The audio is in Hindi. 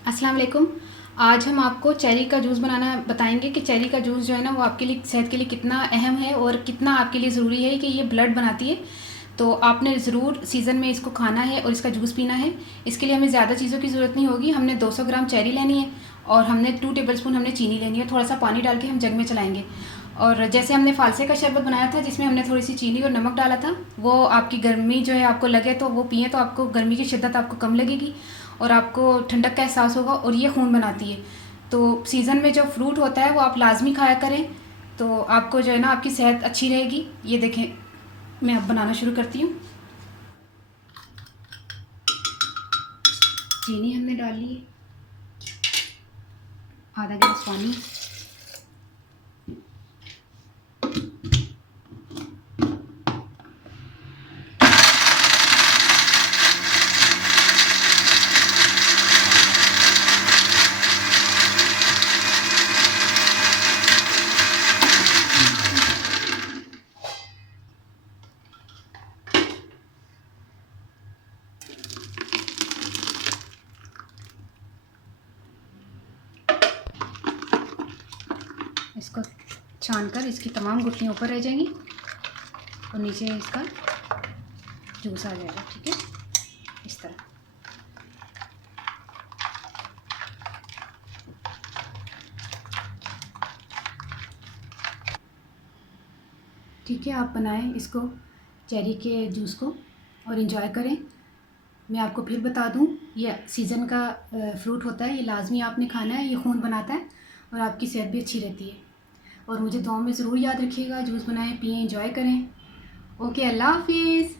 अस्सलाम वालेकुम। आज हम आपको चेरी का जूस बनाना बताएंगे कि चेरी का जूस जो है ना वो आपके लिए सेहत के लिए कितना अहम है और कितना आपके लिए ज़रूरी है कि ये ब्लड बनाती है। तो आपने ज़रूर सीज़न में इसको खाना है और इसका जूस पीना है। इसके लिए हमें ज़्यादा चीज़ों की ज़रूरत नहीं होगी। हमने 200 ग्राम चेरी लेनी है और हमने 2 टेबलस्पून हमने चीनी लेनी है। थोड़ा सा पानी डाल के हम जग में चलाएँगे। और जैसे हमने फालसे का शरबत बनाया था जिसमें हमने थोड़ी सी चीनी और नमक डाला था, वो आपकी गर्मी जो है आपको लगे तो वो पिए तो आपको गर्मी की शिद्दत आपको कम लगेगी और आपको ठंडक का एहसास होगा और ये खून बनाती है। तो सीज़न में जो फ्रूट होता है वो आप लाजमी खाया करें, तो आपको जो है ना आपकी सेहत अच्छी रहेगी। ये देखें, मैं अब बनाना शुरू करती हूँ। चीनी हमने डाल ली है, आधा गिलास पानी, इसको छानकर इसकी तमाम गुठलियाँ ऊपर रह जाएंगी और नीचे इसका जूस आ जाएगा। ठीक है, इस तरह। ठीक है, आप बनाएं इसको, चेरी के जूस को, और इन्जॉय करें। मैं आपको फिर बता दूं, ये सीज़न का फ्रूट होता है, ये लाजमी आपने खाना है, ये खून बनाता है और आपकी सेहत भी अच्छी रहती है। और मुझे दुआ में ज़रूर याद रखिएगा, जूस बनाएं, पिएं, इन्जॉय करें। ओके, अल्लाह हाफिज़।